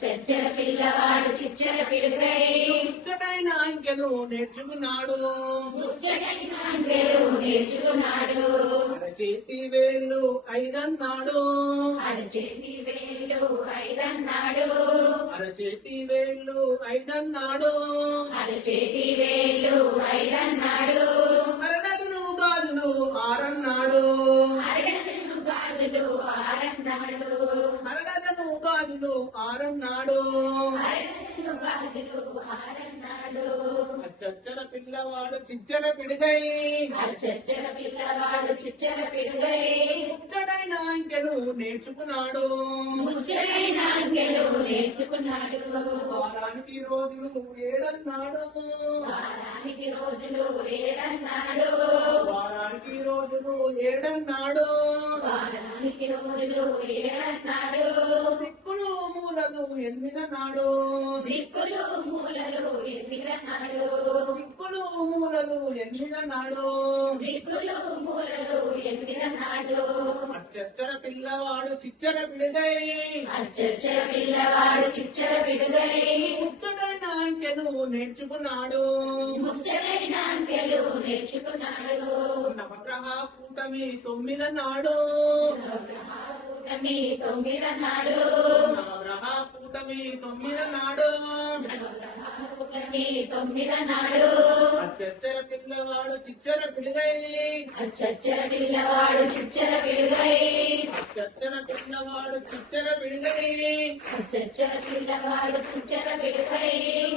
చెచ్చర పిల్లవాడు చిచ్చర పిడుగై ముచ్చటైన అంకెలు నేర్చుకున్నాడు అరచేతి వేళ్ళు ఐదన్నాడు అరచేతి వేళ్ళు ఐదన్నాడు అరచేతి వేళ్ళు ఐదన్నాడు అరచేతి వేళ్ళు ఐదన్నాడు అరడదులు గాజులు ఆరన్నాడు అరడదులు గాజులు ఆరన్నాడు అరడదను గాజులు ఆరన్నాడు అరడదులు గాజులు ఆరన్నాడు చచ్చర పిల్లవాడు చిచ్చర పిడిగై చెచ్చర పిల్లవాడు చిచ్చర పిడుగై ముచ్చటైన అంకెలు నేర్చుకున్నాడు ముచ్చరైన అంకెలు నేర్చుకున్నాడు వారానికి రోజులు ఏడన్నాడు వారానికి రోజులు ఏడన్నాడు వారానికి రోజులు ఏడన్నాడు వారానికి రోజులు ఏడన్నాడు దిక్కులు మూలలు ఎనిమిదన్నాడు దిక్కులు మూలలు ఎనిమిదన్నాడు దిక్కులు మూలలు ఎనిమిదన్నాడు దిక్కులు మూలలు ఎనిమిదన్నాడు చచ్చర పిల్లవాడు చిచ్చర పిడిగై చెచ్చర పిల్లవాడు చిచ్చర పిడుగై ముచ్చటైన అంకెలు నేర్చుకున్నాడు ముచ్చటైన అంకెలు నేర్చుకున్నాడు నవగ్రహ కూటమి తొమ్మిదన్నాడు కూటమి తొమ్మిదన్నాడు నవగ్రహ కూటమి తొమ్మిదన్నాడు కూటమి తొమ్మిదన్నాడు చచ్చర పిల్లవాడు చిచ్చర పిడిగై చెచ్చర పిల్లవాడు చిచ్చర పిడుగై చచ్చర పిల్లవాడు చిచ్చర పిడిగై చెచ్చర పిల్లవాడు చిచ్చర పిడుగై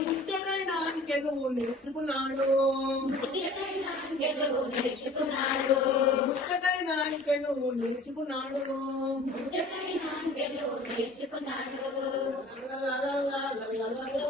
ముచ్చటైన అంకెలు నేర్చుకున్నాడు ముచ్చటైన అంకెలు నేర్చుకున్నాడు ముచ్చటైన అంకెలు నేర్చుకున్నాడు ముచ్చటైన అంకెలు నేర్చుకున్నాడు లా లా లా లా లా లా లా.